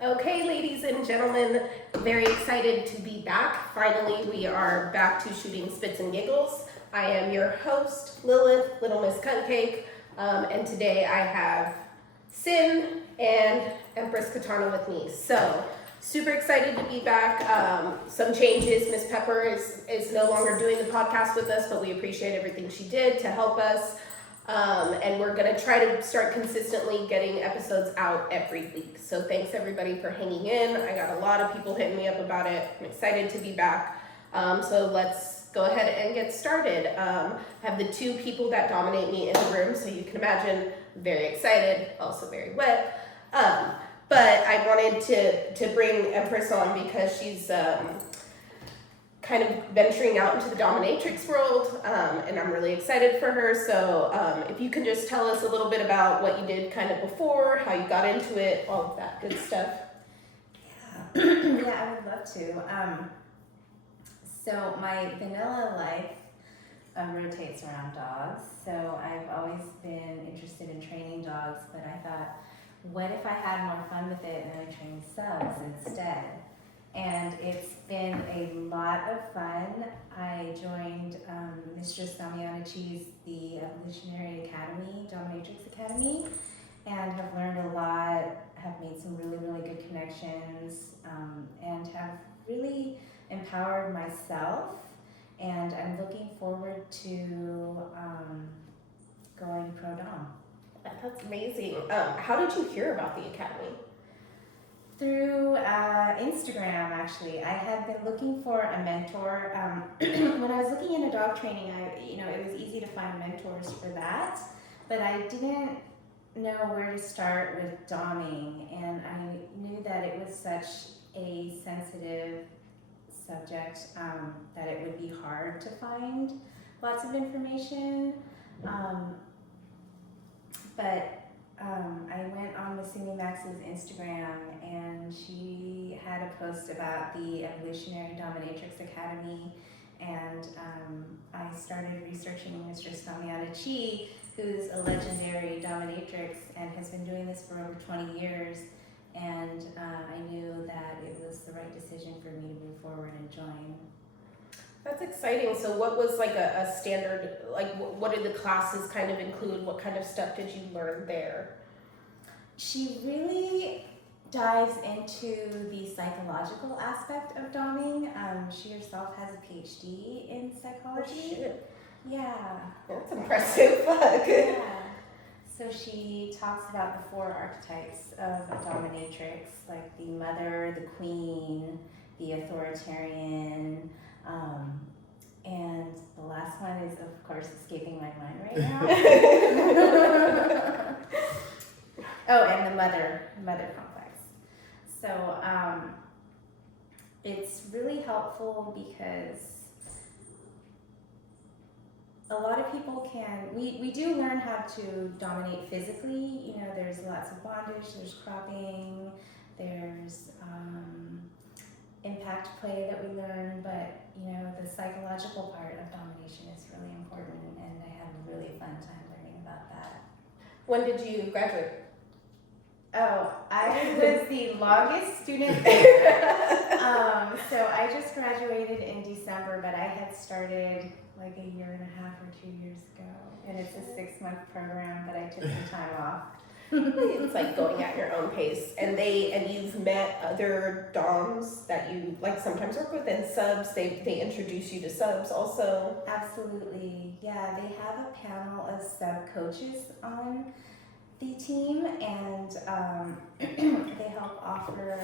Okay, ladies and gentlemen, very excited to be back. Finally, we are back to shooting spits and giggles. I am your host, Lilith, Little Miss Cupcake, and today I have Sin and Empress Katana with me. So, super excited to be back. Some changes. Miss Pepper is no longer doing the podcast with us, but we appreciate everything she did to help us. And we're going to try to start consistently getting episodes out every week. So thanks everybody for hanging in. I got a lot of people hitting me up about it. I'm excited to be back. So let's go ahead and get started. I have the two people that dominate me in the room, so you can imagine, very excited, also very wet. But I wanted to bring Empress on because she's kind of venturing out into the dominatrix world, and I'm really excited for her. So if you can just tell us a little bit about what you did kind of before, how you got into it, all of that good stuff. Yeah, yeah, I would love to. So my vanilla life rotates around dogs. So I've always been interested in training dogs, but I thought, what if I had more fun with it and I trained subs instead? And it's been a lot of fun. I joined Mistress Damianachi's the Evolutionary Academy, Dominatrix Academy, and have learned a lot, have made some really, really good connections, and have really empowered myself. And I'm looking forward to going pro dom. That's amazing. How did you hear about the academy? Through Instagram, actually. I had been looking for a mentor. When I was looking into dog training, it was easy to find mentors for that, but I didn't know where to start with doming, and I knew that it was such a sensitive subject that it would be hard to find lots of information. But I went on Masumi Max's Instagram, and she had a post about the Evolutionary Dominatrix Academy, and I started researching Mistress Damianachi, who's a legendary dominatrix and has been doing this for over 20 years, and I knew that it was the right decision for me to move forward and join. That's exciting. So what was like a standard, like what did the classes kind of include? What kind of stuff did you learn there? She really dives into the psychological aspect of doming. She herself has a PhD in psychology. Oh, shit. Yeah. That's impressive. Fuck. Yeah. So she talks about the 4 archetypes of a dominatrix, like the mother, the queen, the authoritarian, and the last one is, of course, escaping my mind right now. Oh, and the mother complex. So it's really helpful because a lot of people we do learn how to dominate physically. There's lots of bondage, there's cropping, there's impact play that we learn, but the psychological part of domination is really important, and I had a really fun time learning about that. When did you graduate? Oh, I was the longest student there. So I just graduated in December, but I had started like a year and a half or 2 years ago, and it's a 6-month program, but I took some time off. It's like going at your own pace, and you've met other doms that you like sometimes work with, and subs. They introduce you to subs also. Absolutely, yeah. They have a panel of sub coaches on the team, and they help offer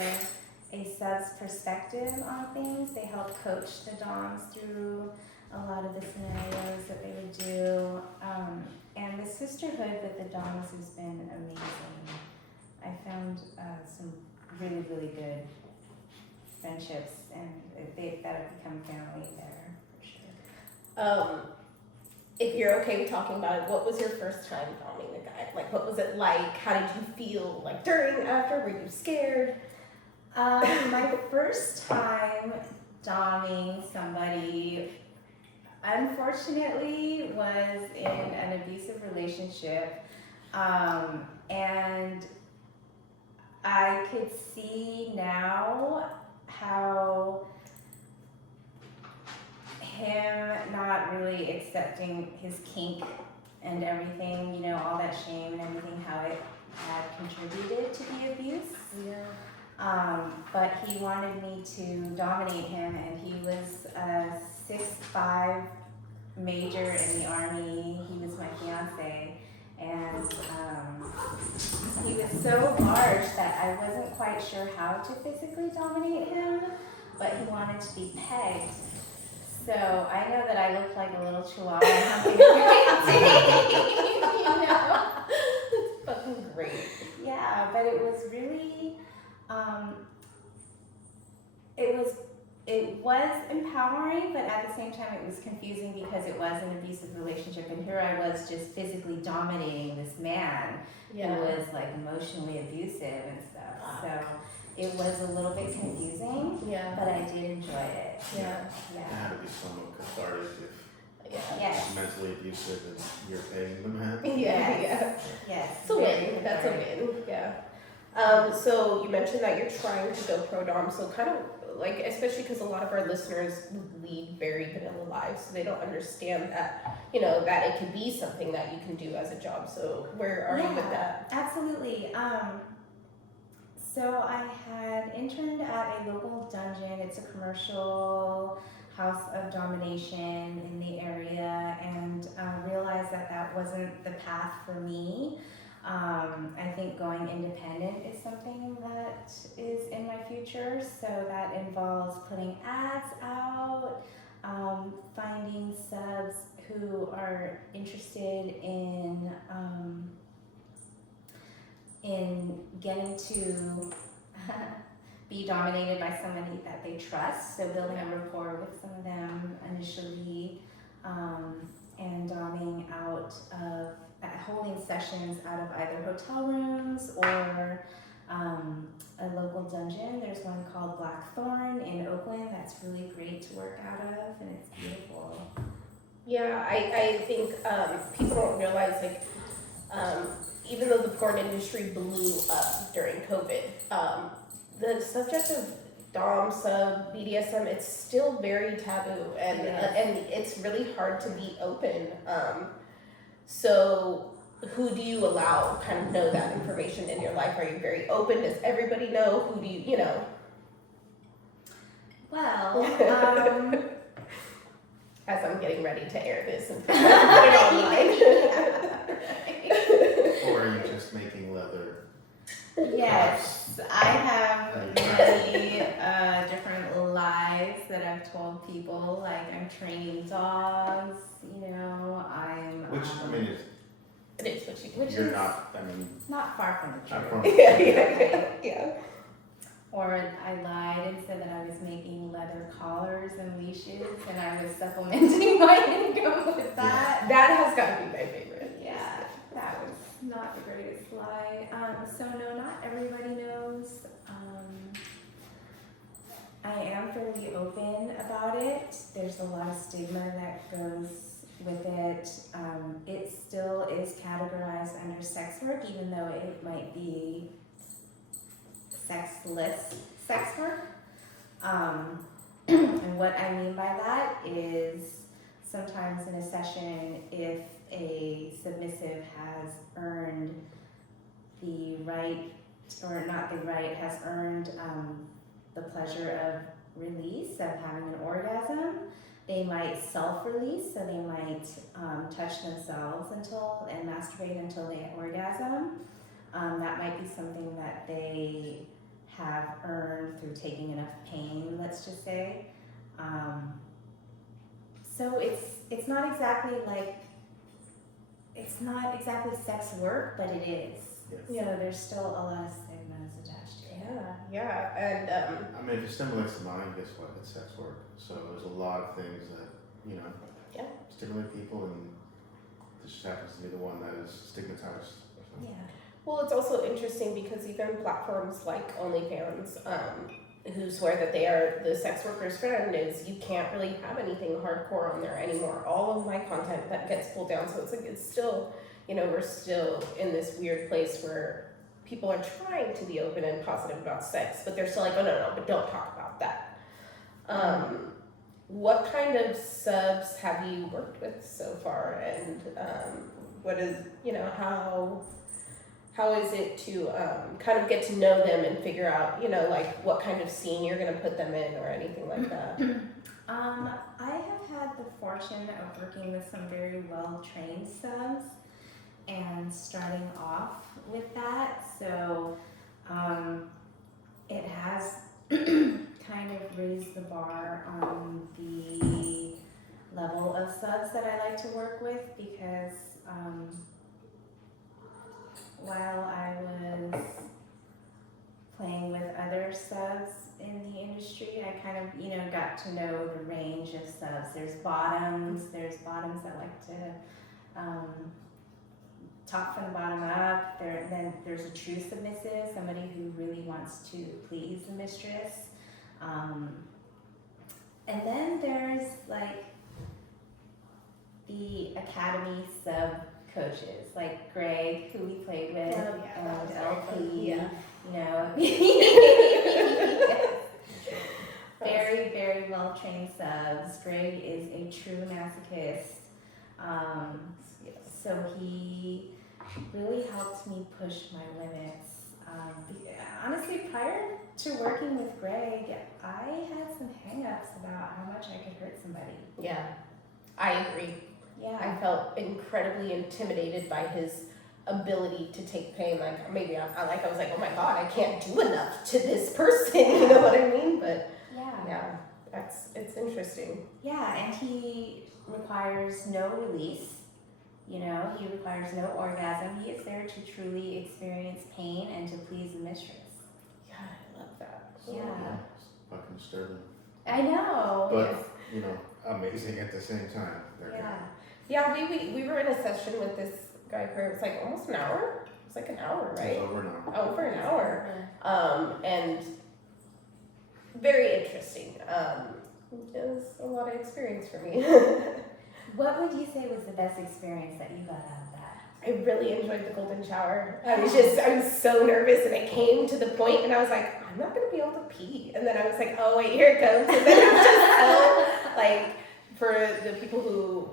a sub's perspective on things. They help coach the doms through a lot of the scenarios that they would do. And the sisterhood with the doms has been amazing. I found some really, really good friendships, and that have become family there, for sure. If you're okay with talking about it, what was your first time doming the guy? Like, what was it like? How did you feel? Like, during, after? Were you scared? My first time doming somebody, unfortunately, was in an abusive relationship, and I could see now how him not really accepting his kink and everything, all that shame and everything, how it had contributed to the abuse. Yeah. But he wanted me to dominate him, and he was a 6'5" major in the army. He was my fiance, and he was so large that I wasn't quite sure how to physically dominate him, but he wanted to be pegged. So I know that I look like a little chihuahua humping It's fucking great. Yeah, but it was really, it was empowering, but at the same time it was confusing because it was an abusive relationship, and here I was just physically dominating this man who was like emotionally abusive and stuff. So it was a little bit confusing, but I did enjoy it. Yeah. It had to be somewhat cathartic if Yes. it's mentally abusive and you're paying the man. Yes. It's a win. That's a win. Yeah. So you mentioned that you're trying to go pro dom. So kind of like, especially because a lot of our listeners lead very vanilla lives, so they don't understand that, that it can be something that you can do as a job. So where are you with that? Absolutely. So I had interned at a local dungeon. It's a commercial house of domination in the area, and realized that that wasn't the path for me. I think going independent is something that is in my future, so that involves putting ads out, finding subs who are interested in getting to be dominated by somebody that they trust, so building a rapport with some of them initially, and doming out of holding sessions out of either hotel rooms or a local dungeon. There's one called Blackthorn in Oakland that's really great to work out of, and it's beautiful. Yeah, I think people don't realize, like, even though the porn industry blew up during COVID, the subject of dom, sub, BDSM, it's still very taboo, and it's really hard to be open. So who do you allow kind of know that information in your life? Are you very open? Does everybody know? Who do you know? Well, as I'm getting ready to air this and put it online. Or are you just making leather? Yes, I have many different lies that I've told people, like I'm training dogs, Which, I mean, It is what you do. Which you're is not, I mean, not far from the not truth. from Yeah. Or I lied and said that I was making leather collars and leashes, and I was supplementing my income with that. That has got to be my favorite. Yeah, that was not the greatest lie. So no, not everybody knows. I am fairly open about it. There's a lot of stigma that goes with it. It still is categorized under sex work, even though it might be sexless sex work. And what I mean by that is sometimes in a session, if a submissive has earned the right, or not the right, has earned the pleasure of release, of having an orgasm, they might self-release, so they might touch themselves and masturbate until they orgasm. That might be something that they have earned through taking enough pain, let's just say. So it's not exactly sex work, but it is. Yes. So there's still a lot of stigmas attached to it. Yeah, and I mean, if it stimulates the mind, guess what? It's sex work. So there's a lot of things that, stimulate people, and this just happens to be the one that is stigmatized or something. Yeah. well, it's also interesting because even platforms like OnlyFans, who swear that they are the sex worker's friend, is you can't really have anything hardcore on there anymore. All of my content that gets pulled down, so it's like it's still, we're still in this weird place where people are trying to be open and positive about sex, but they're still like, oh no, but don't talk about that. What kind of subs have you worked with so far, and what is, how is it to kind of get to know them and figure out, like what kind of scene you're going to put them in or anything like that? I have had the fortune of working with some very well-trained subs and starting off with that, so it has kind of raised the bar on the level of subs that I like to work with, because while I was playing with other subs in the industry, I kind of, got to know the range of subs. There's bottoms that like to talk from the bottom up. Then there's a true submissive, somebody who really wants to please the mistress. And then there's like the academy sub coaches, like Greg, who we played with, and LP, very, very well trained subs. Greg is a true masochist. So he really helped me push my limits. Honestly, prior to working with Greg, I had some hang-ups about how much I could hurt somebody. Yeah, I agree. Yeah. I felt incredibly intimidated by his ability to take pain. Like maybe I was like, oh my God, I can't do enough to this person. You know what I mean? But yeah, it's interesting. Yeah, and he requires no release. He requires no orgasm. He is there to truly experience pain and to please the mistress. Yeah, I love that. Yeah. It's fucking disturbing. I know. But, amazing at the same time. Yeah, we were in a session with this guy for, it was like almost an hour. It was like an hour, right? It was over an hour. Over an hour. And very interesting. It was a lot of experience for me. What would you say was the best experience that you got out of that? I really enjoyed the golden shower. I was so nervous, and it came to the point, and I was like, I'm not gonna be able to pee. And then I was like, oh wait, here it comes. And then it was just so, like, for the people who,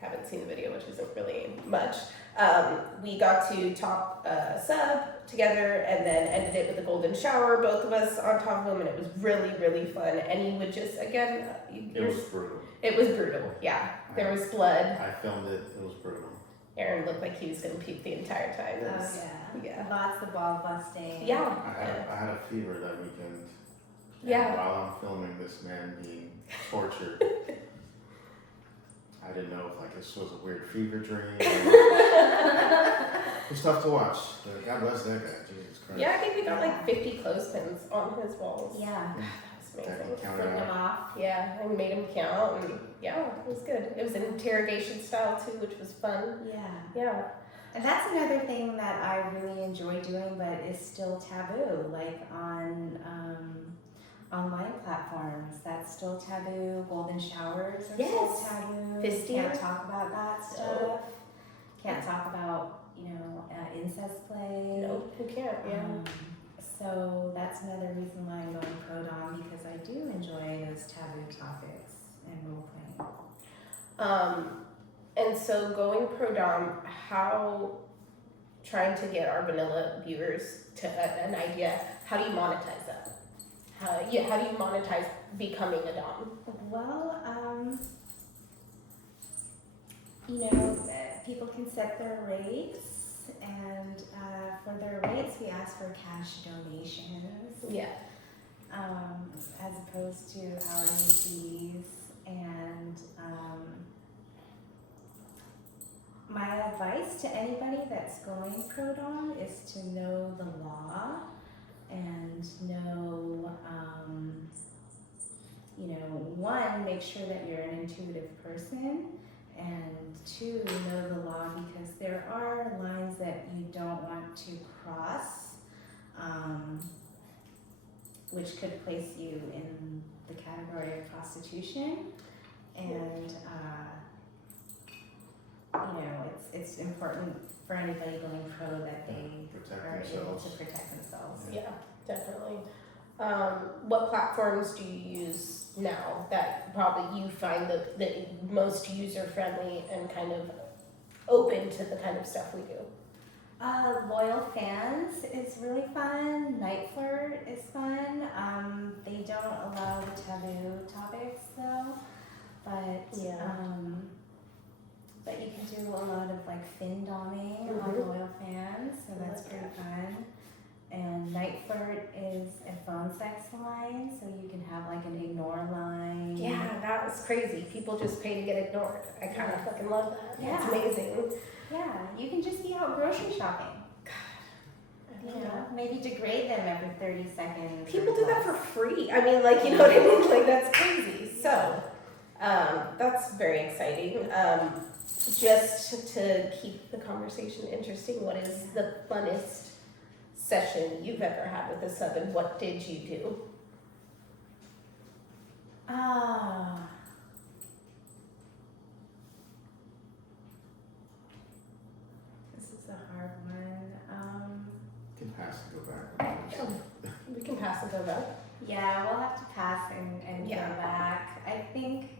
haven't seen the video, which isn't really much, we got to top sub together and then ended it with a golden shower, both of us on top of him, and it was really, really fun. And you would just, again, It was brutal. It was brutal, yeah. There was blood. I filmed it. It was brutal. Aaron looked like he was going to puke the entire time. Yeah. Lots of ball busting. Yeah. I had a fever that weekend. Yeah. And while I'm filming this man being tortured, I didn't know if this was a weird fever dream. It's tough to watch. God bless that guy. Jesus Christ. Yeah, I think we got like 50 clothespins on his walls. Yeah. That was amazing. Flipped them off. Yeah, and made him count, and yeah, it was good. It was an interrogation style too, which was fun. Yeah. And that's another thing that I really enjoy doing, but is still taboo, like on online platforms. That's still taboo. Golden showers are still taboo. Fisting. Can't talk about that stuff. Can't talk about, incest play. No, who can't? Yeah. So that's another reason why I'm going pro-dom, because I do enjoy those taboo topics and role-playing. And so going pro-dom, how, trying to get our vanilla viewers to an idea, how do you monetize that? How do you monetize becoming a dom? Well, people can set their rates, and for their rates, we ask for cash donations. Yeah. As opposed to hourly fees. And my advice to anybody that's going pro-dom is to know the law and know, one, make sure that you're an intuitive person, and two, know the law, because there are lines that you don't want to cross, which could place you in the category of prostitution. And it's it's important for anybody going pro that they Protect are able themselves. to protect themselves. Yeah, definitely. What platforms do you use now that probably you find the most user friendly and kind of open to the kind of stuff we do? Loyal Fans is really fun. Night Flirt is fun. They don't allow the taboo topics though, but but you can do a lot of like fin doming on Loyal Fans, so that's pretty fun. And Night Flirt is a phone sex line, so you can have like an ignore line. Yeah, that was crazy. People just pay to get ignored. I kind of fucking love that. Yeah. It's amazing. Yeah, you can just be out grocery shopping. You know, maybe degrade them every 30 seconds. People do that for free. I mean, like, you know what I mean? Like, that's crazy. So, that's very exciting. Just to keep the conversation interesting, what is the funnest session you've ever had with a sub, and what did you do? This is a hard one. You can pass and go back. We can pass and go back. Yeah, we'll have to pass and Yeah. go back. I think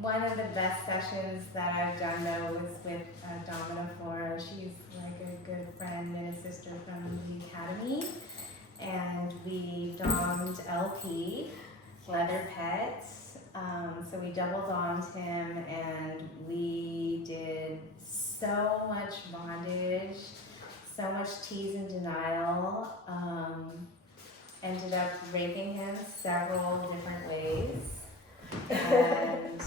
one of the best sessions that I've done though was with Domina Flora. She's like a good friend and a sister from the academy, and we dommed LP, Leather Pet. So we double dommed him, and we did so much bondage, so much tease and denial. Ended up raping him several different ways. And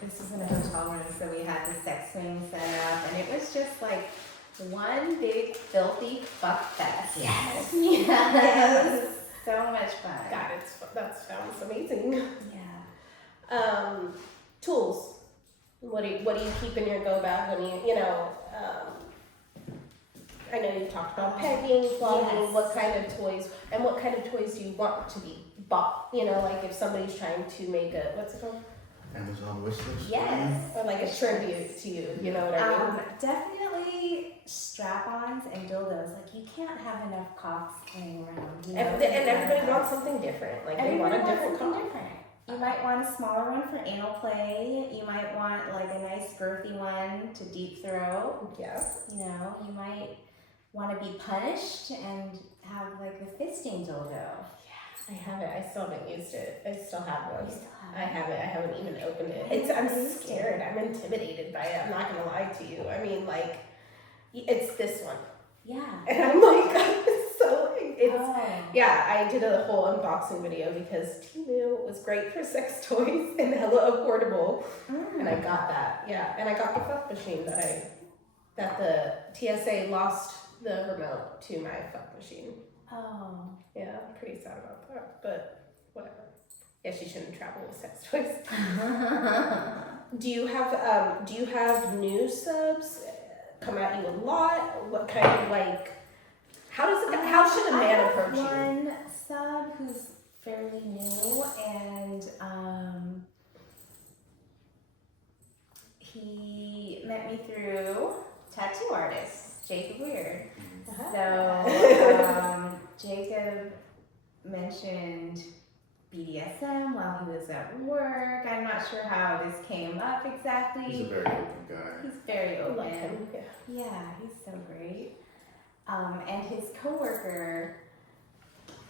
this was in a hotel room, so we had the sex swing set up, and it was just like one big filthy fuck fest. Yes. Yes. So much fun. God, that sounds amazing. Yeah. Tools. What do you keep in your go bag when you know? I know you talked about pegging, flogging. Yes. What kind of toys and what kind of toys do you want to be bought? You know, like if somebody's trying to make a what's it called? Amazon wishlist. Yes. Or like a tribute to you. You know what I mean? Definitely strap-ons and dildos. Like you can't have enough cocks laying around. You know? And everybody wants something different. Like they want a different something cock. different. You might want a smaller one for anal play. You might want like a nice girthy one to deep throat. Yeah. You know, you might want to be punished and have like a fisting dildo. I have it. I still haven't used it. I still have one. You still have I it. have it. I haven't even opened it. I I'm haven't used scared. I'm intimidated by it. I'm not gonna lie to you. I mean, like, it's this one, Yeah. and I'm like, it's so. It's Oh. yeah. I did a whole unboxing video because Temu was great for sex toys and hella affordable, and I got that. Yeah, and I got the fuck machine that the TSA lost the remote to my fuck machine. Oh. Yeah, I'm pretty sad about that, but whatever. Yeah, she shouldn't travel with sex toys. Do you have new subs come at you a lot? What kind of like? How should a man approach you? One sub who's fairly new, and he met me through tattoo artist Jacob Weird. So Jacob mentioned BDSM while he was at work. I'm not sure how this came up exactly. He's a very open guy. He's very I open. love him. Yeah. Yeah, he's so great. And his coworker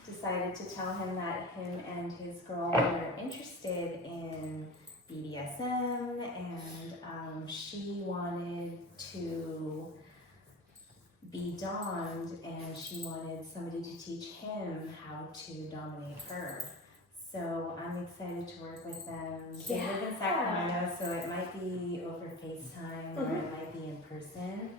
decided to tell him that him and his girl were interested in BDSM, and she wanted to be domed, and she wanted somebody to teach him how to dominate her. So I'm excited to work with them. They live in Sacramento, so it might be over FaceTime or it might be in person.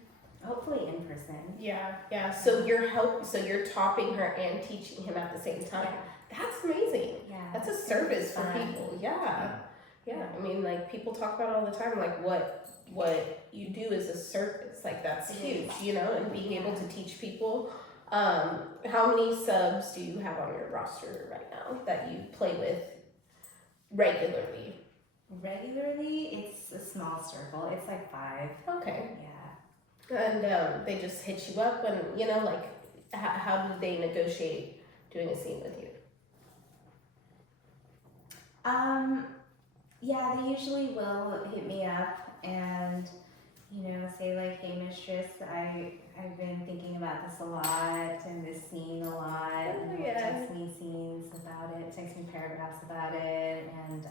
Hopefully in person. Yeah. So you're topping her and teaching him at the same time. That's amazing. Yeah. That's a service for fun. people. Yeah. I mean, like people talk about it all the time. Like what you do is a service. Like that's huge, you know. And being able to teach people. How many subs do you have on your roster right now that you play with regularly? Regularly, it's a small circle. It's like 5. Okay. Yeah. And they just hit you up and, you know, like, how do they negotiate doing a scene with you? Yeah, they usually will hit me up and, you know, say like, hey mistress, I've been thinking about this a lot and this scene a lot, and they'll text me scenes about it, text me paragraphs about it, and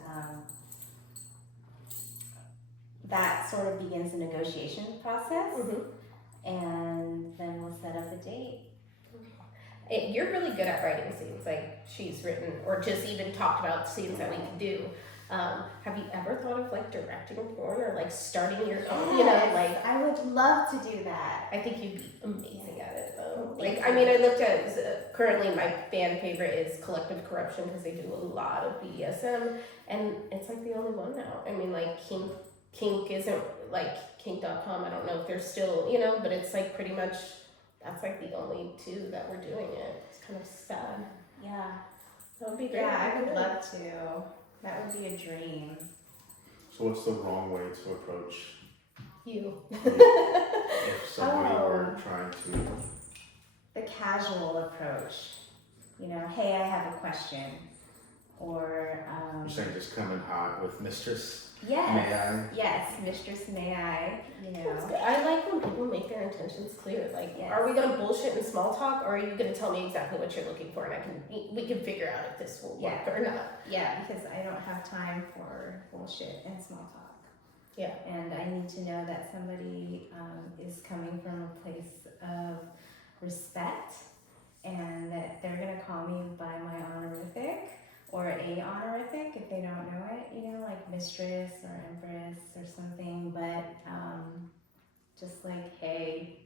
that sort of begins the negotiation process, and then we'll set up a date. You're really good at writing scenes. Like, she's written or just even talked about scenes that we can do. Have you ever thought of like directing porn or like starting your own? You know, like, I would love to do that. I think you'd be amazing at it though. Like, I mean, I looked at currently my fan favorite is Collective Corruption because they do a lot of BDSM, and it's like the only one now. I mean, like Kink isn't like kink.com. I don't know if they're still, you know, but it's like pretty much that's like the only 2 that we're doing it. It's kind of sad. Yeah. That would be great. Yeah, I would love to. That would be a dream. So what's the wrong way to approach You. if somebody were trying to? The casual approach. You know, hey, I have a question. Or You're saying just come in hot with mistress? yes. May I? Yes, mistress, may I? You That's know. good. I like when people make their intentions clear. Like, Yes. are we gonna bullshit in small talk, or are you gonna tell me exactly what you're looking for, and we can figure out if this will work or not? Yeah, because I don't have time for bullshit and small talk. Yeah. And I need to know that somebody is coming from a place of respect, and that they're gonna call me by my honorific or a honorific if they don't know it, you know, like mistress or empress or something, but just like, hey,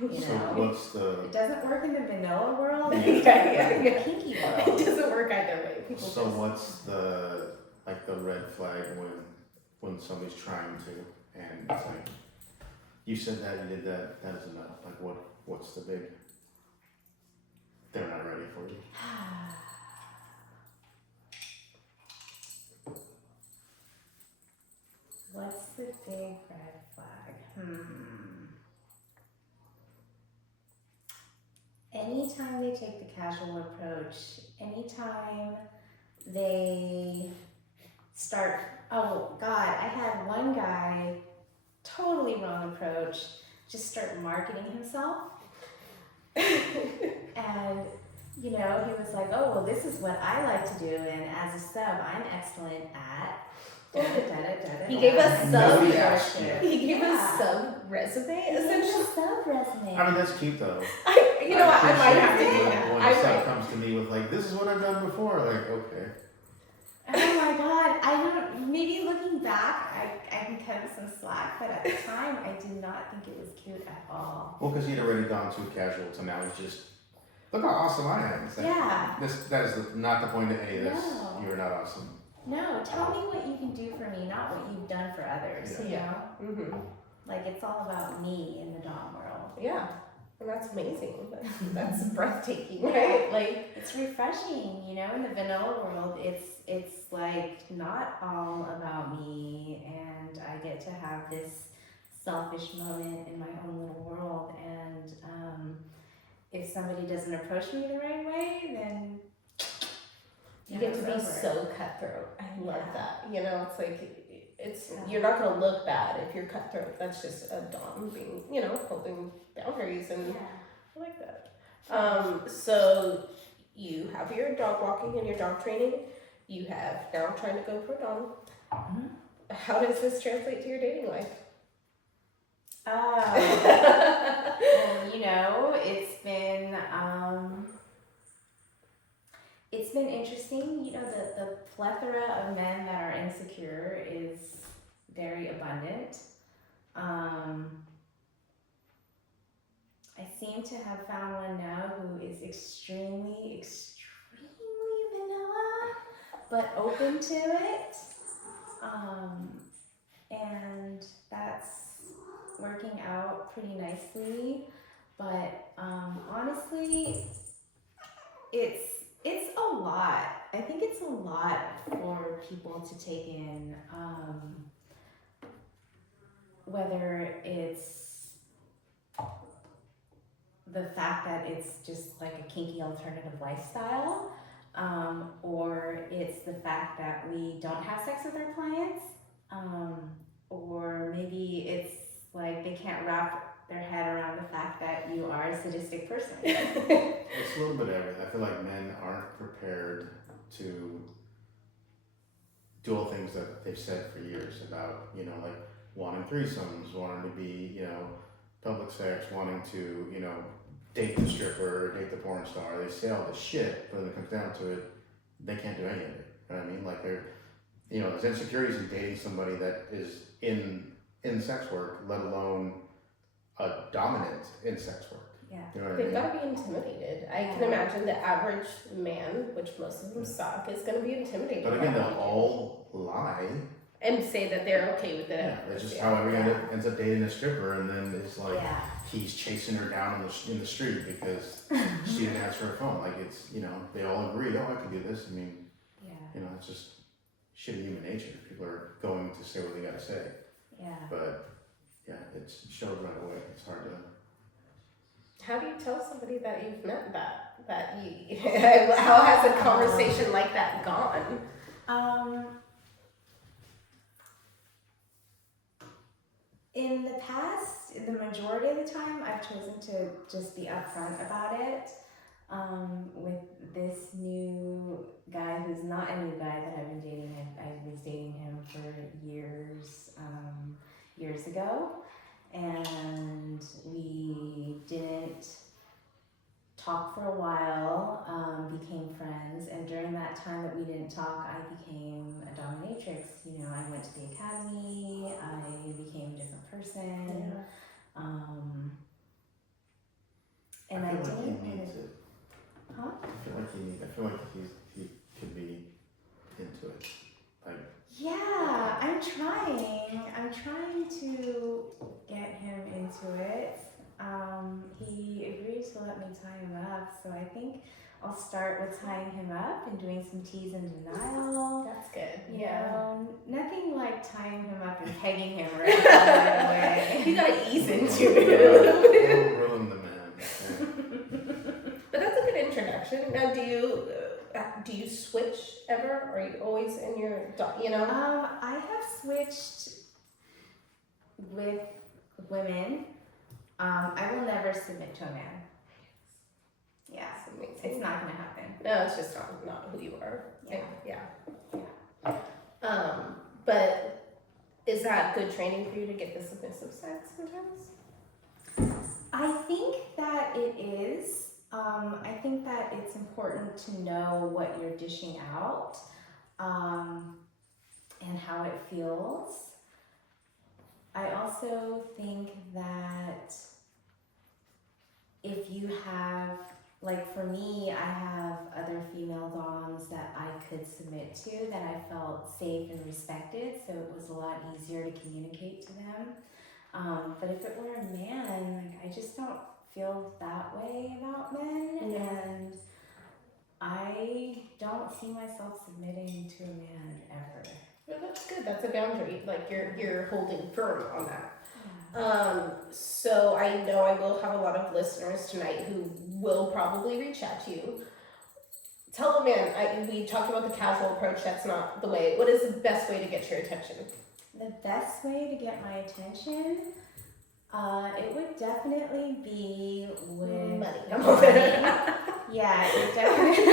you So know. what's the? It doesn't work in the vanilla world. Yeah, It yeah, in yeah. the kinky It world. doesn't work either way. People So just, what's the red flag when somebody's trying to, and it's like, you said that, you did that, that is enough. Like what's the big? They're not ready for you. What's the big red flag? Anytime they take the casual approach, anytime they start, oh God, I had one guy, totally wrong approach, just start marketing himself. And, you know, he was like, oh, well, this is what I like to do, and as a sub, I'm excellent at. He gave us some. Nobody asked you. He gave us some resume, essentially. Sub resume. I mean, that's cute though. You know what? I might have to do appreciate that. when I a sub might. comes to me with like, this is what I've done before. Like, okay. Oh my God, I don't, maybe looking back, I can cut him some slack, but at the time, I did not think it was cute at all. Well, because he'd already gone too casual to now it's just, look how awesome I am. It's like, Yeah. that is not the point of any of this. No. You're not awesome. No, tell me what you can do for me, not what you've done for others, you Yeah. know? Mm-hmm. Like, it's all about me in the dom world. Yeah. And that's amazing. That's breathtaking, right? Like, It's refreshing, you know, in the vanilla world, it's like not all about me, and I get to have this selfish moment in my own little world, and if somebody doesn't approach me the right way, then you get to be it's over. so cutthroat. I love Yeah. that. You know, it's like, it's Yeah. you're not gonna look bad if you're cutthroat. That's just a dom being, you know, holding boundaries, and Yeah. I like that. So you have your dog walking and your dog training. You have now trying to go for a dom. Mhm. How does this translate to your dating life? Well, you know, it's been interesting. You know, the plethora of men that are insecure is very abundant. I seem to have found one now who is extremely, extremely vanilla, but open to it. And that's working out pretty nicely. But honestly, it's a lot. I think it's a lot for people to take in, whether it's the fact that it's just like a kinky alternative lifestyle, or it's the fact that we don't have sex with our clients, or maybe it's like they can't wrap their head around the fact that you are a sadistic person. It's a little bit of everything. I feel like men aren't prepared to do all things that they've said for years about, you know, like wanting threesomes, wanting to be, you know, public sex, wanting to, you know, date the stripper, date the porn star. They say all this shit, but when it comes down to it, they can't do any of it. You know what I mean? Like they're, you know, there's insecurities in dating somebody that is in sex work, let alone a dominant in sex work. Yeah. You know what I They've mean? got to be intimidated. I can imagine the average man, which most of them suck, is going to be intimidated. But again, they'll all lie. And say that they're okay with it. Yeah, it's just how everyone ends up dating a stripper, and then it's like he's chasing her down in the street because she didn't answer her phone. Like it's, you know, they all agree, oh, I can do this. I mean, you know, it's just shitty human nature. People are going to say what they got to say. Yeah. But yeah, it shows right away. It's hard to. How do you tell somebody that you've met that you? How has a conversation like that gone? In the past, the majority of the time, I've chosen to just be upfront about it. With this new guy, who's not a new guy that I've been dating, I was dating him for years ago, and we didn't talk for a while, became friends, and during that time that we didn't talk, I became a dominatrix. You know, I went to the academy, I became a different person, and I feel like didn't. he needs it. Huh? I feel like he could be into it. Like. Yeah, I'm trying to get him into it. He agreed to let me tie him up, so I think I'll start with tying him up and doing some tease and denial. That's good. You know, nothing like tying him up and pegging him right away. You gotta ease into it. Ruin the man. Yeah. But that's a good introduction. Now, do you switch ever? Or are you always in your, you know? I have switched with women. I will never submit to a man. Yeah, it's not gonna happen. No, it's just not who you are. Yeah. But is that good training for you to get the submissive side sometimes? I think that it is. I think that it's important to know what you're dishing out, and how it feels. I also think that if you have, like for me, I have other female doms that I could submit to that I felt safe and respected, so it was a lot easier to communicate to them. But if it were a man, like I just don't feel that way about men, and I don't see myself submitting to a man ever. Well, that's good. That's a boundary. Like you're holding firm on that. So I know I will have a lot of listeners tonight who will probably reach out to you. Tell a man, we talked about the casual approach, that's not the way. What is the best way to get your attention? The best way to get my attention, it would definitely be with money. Yeah, it would definitely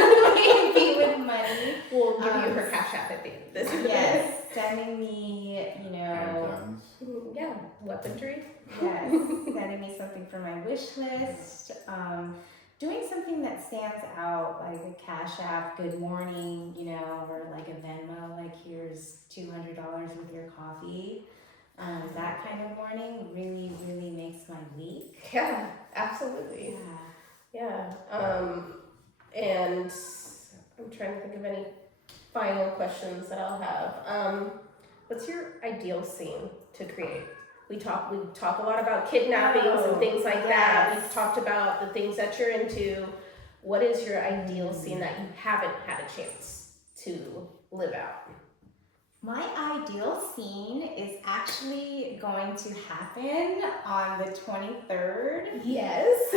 be with money. We'll give you her cash app at the end of this. Yes, sending me, Handguns. Yeah, weaponry. Yes, sending me something for my wish list. Doing something that stands out, like a cash app, good morning, or like a Venmo, like here's $200 with your coffee. That kind of morning really, really makes my week. Yeah, absolutely. Yeah. And I'm trying to think of any final questions that I'll have. What's your ideal scene to create? We talk a lot about kidnappings and things like that. We've talked about the things that you're into. What is your ideal scene that you haven't had a chance to live out? My ideal scene is actually going to happen on the 23rd. Yes.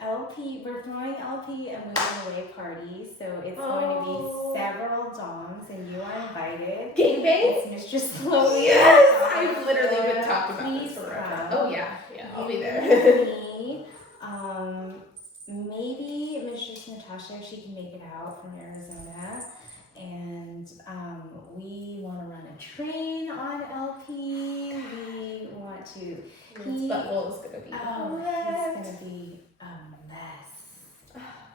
LP, we're throwing LP a moving away party, so it's going to be several doms, and you are invited. Gangbang? It's Mistress Chloe. Yes! I've literally been talking about this Please forever. come. Oh yeah, I'll be You, there. me, maybe Mistress Natasha, if she can make it out from Arizona. And we want to run a train on LP. We want to. His butthole is gonna be. He's gonna be a mess.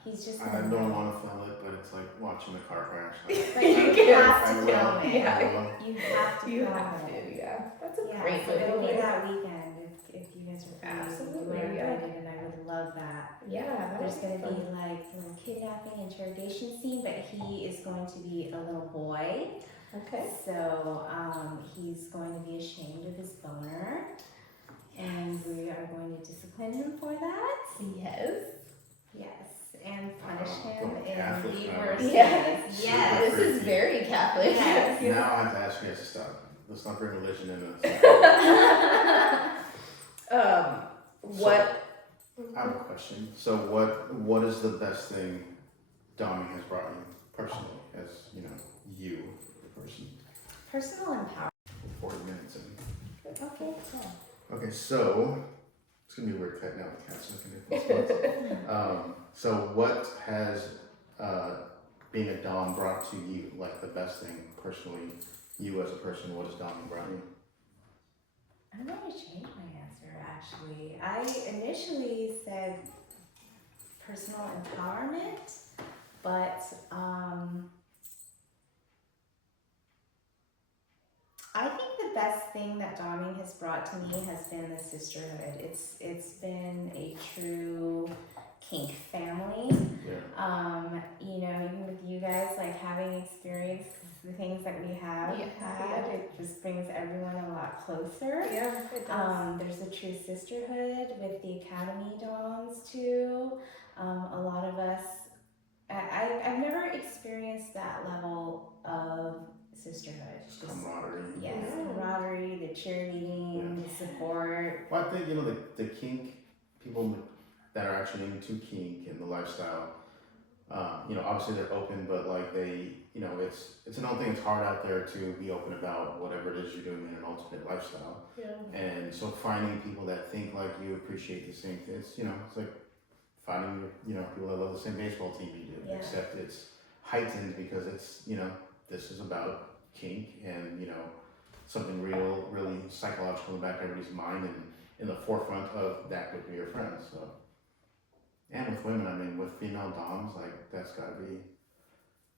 He's just. I don't want to feel it, but it's like watching the car crash. Like, But you have to film it. Yeah. You have to You film have it. to, yeah. That's a Yeah, great so it'll be movie. that weekend if you guys are free. Absolutely, You are yeah. invited, and I would love that. Yeah, There's going to fun. be like a little kidnapping, interrogation scene, but he is going to be a little boy. Okay. So he's going to be ashamed of his boner, and we are going to discipline him for that. Yes. Yes, and punish him Going in Catholic the now. worst Yes. ways. Super Yes. This is very Catholic. Yes. Now I have to ask you guys to stop. Let's not bring religion into this. What? I have a question. So what is the best thing Dommy has brought you personally, as you the person? Personal empowerment. 40 minutes in. Okay, cool. Okay, so it's gonna be a weird cut now. The cat's looking at this. So what has being a Dom brought to you? Like the best thing personally, you as a person. What has Dommy brought you? I'm going to change my answer actually. I initially said personal empowerment, but I think the best thing that Dommy has brought to me has been the sisterhood. It's been a true kink family. Yeah. Even with you guys, like having experienced the things that we have had, it just brings everyone a lot closer. Yeah, it does. There's a true sisterhood with the Academy Doms too. A lot of us, I've never experienced that level of sisterhood. It's just, Camaraderie. yes, Yeah. camaraderie, the cheerleading, the support. Well, I think the kink people that are actually into kink and the lifestyle. Obviously they're open, but like they, it's an old thing. It's hard out there to be open about whatever it is you're doing in an ultimate lifestyle. Yeah. And so finding people that think like you, appreciate the same things, it's like finding people that love the same baseball team you do. Yeah. Except it's heightened because it's this is about kink and something real, really psychological in the back of everybody's mind and in the forefront of that would be your friends. So. And with women, with female doms, like that's got to be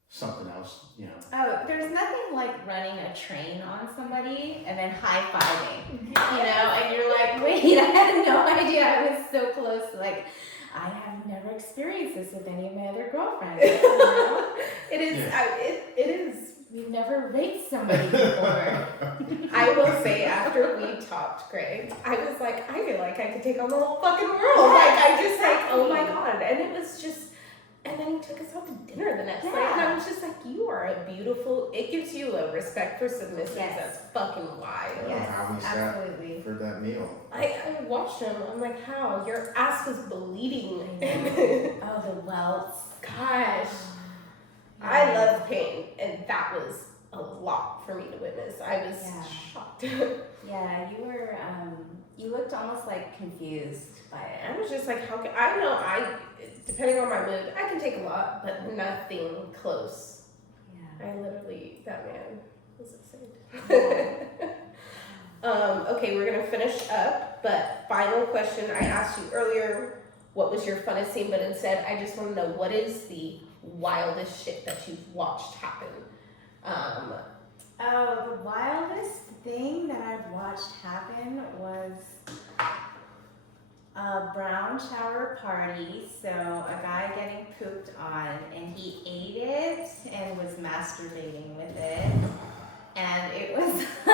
something else, Oh, there's nothing like running a train on somebody and then high-fiving, and you're like, wait, I had no idea I was so close. Like, I have never experienced this with any of my other girlfriends. It is. Yeah. It is. We've never raped somebody before. I will say, after we talked, Greg, I was like, I feel like I could take on the whole fucking world. Like, I just oh my god. And it was just, and then he took us out to dinner the next night, and I was just like, you are a beautiful, it gives you a respect for submissives that's fucking wild. Yes, how we sat absolutely. for that meal. I watched him, I'm like, how? Your ass was bleeding. Oh, the welts. Gosh. I love pain, and that was a lot for me to witness. I was shocked. Yeah, you were, you looked almost like confused by it. I was just like, how can I know? Depending on my mood, I can take a lot, but nothing close. Yeah. I literally, that man was insane. Okay, we're gonna finish up, but final question. I asked you earlier, what was your funnest scene? But instead, I just want to know, what is the wildest shit that you've watched happen? The wildest thing that I've watched happen was a brown shower party. So a guy getting pooped on, and he ate it and was masturbating with it, and it was. I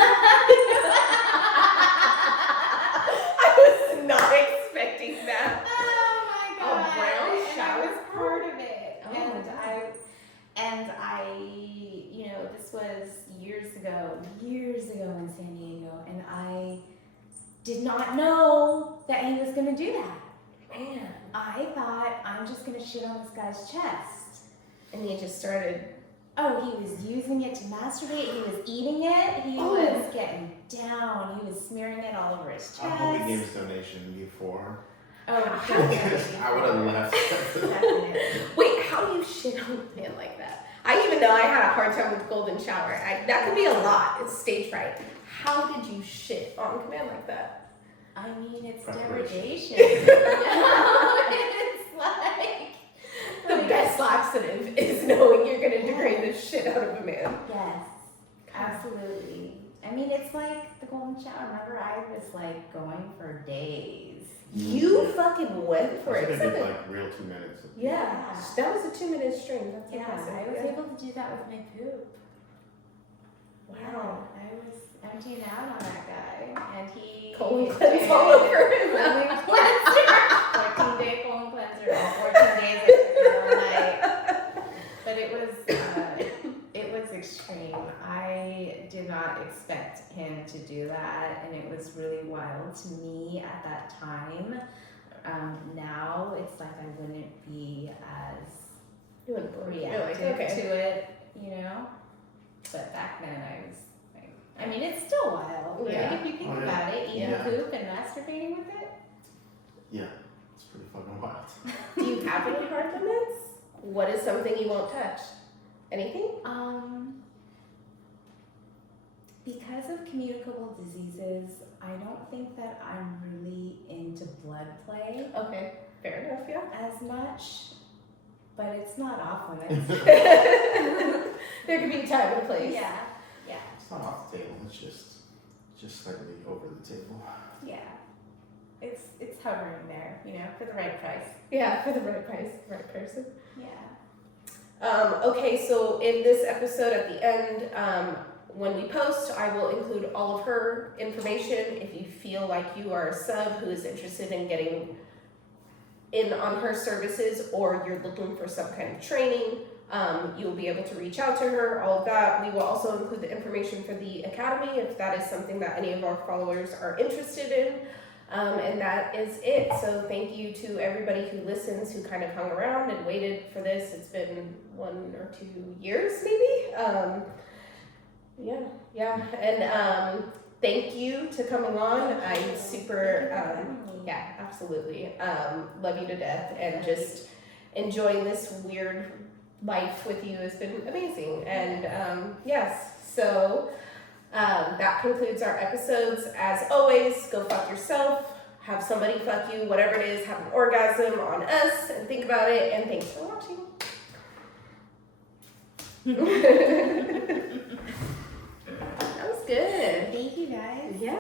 was not expecting that. Oh my god! A brown And I shower was part of it, Oh my and I gonna do that. Man. I thought, I'm just gonna shit on this guy's chest. And he just started. Oh, he was using it to masturbate. He was eating it. He Oh. was getting down. He was smearing it all over his chest. I hope he gave his donation before. Oh, Because I would have left. definitely. Wait, how do you shit on a man like that? I even know I had a hard time with golden shower. That could be a lot. It's stage fright. How did you shit on a man like that? I mean, it's Preparation. degradation. It's like The best laxative is knowing you're gonna degrade the shit out of a man. Yes, absolutely. I mean, it's like the golden shower. Remember, I was like going for days. You fucking went for I it. think I did like real 2 minutes. Yeah, that was a 2-minute stream. That's Yeah, impressive. I was able to do that with my poop. Wow. I was emptying out on that guy, and he Colon cleanse all over him. Colon cleanser, 14-day colon cleanser, all 14 days I took it all night. But it was extreme. I did not expect him to do that, and it was really wild to me at that time. Now it's like I wouldn't be as You wouldn't believe it. You're reactive like, okay. to it, you know. But back then I was like, I mean, it's still wild, right? Yeah. If you think Oh, yeah. about it, eating Yeah. poop and masturbating with it. Yeah, it's pretty fucking wild. Do you have any hard limits? What is something you won't touch? Anything? Because of communicable diseases, I don't think that I'm really into blood play Okay, fair enough, yeah. as much, but it's not off limits. There could be time and place. Yeah, It's not off the table. It's just slightly over the table. yeah. It's hovering there, you know, for the right price. Yeah, for the right price, the right person. Yeah. Okay, so in this episode at the end, when we post, I will include all of her information. If you feel like you are a sub who is interested in getting in on her services, or you're looking for some kind of training, you'll be able to reach out to her, all of that. We will also include the information for the academy if that is something that any of our followers are interested in. And that is it. So thank you to everybody who listens, who kind of hung around and waited for this. It's been 1 or 2 years, maybe. Yeah. And thank you to coming on. I'm super, yeah, absolutely. Love you to death, and just enjoying this weird life with you has been amazing. And yes, so that concludes our episodes. As always, go fuck yourself, have somebody fuck you, whatever it is, have an orgasm on us, and think about it, and thanks for watching. That was good. Thank you guys. Yeah.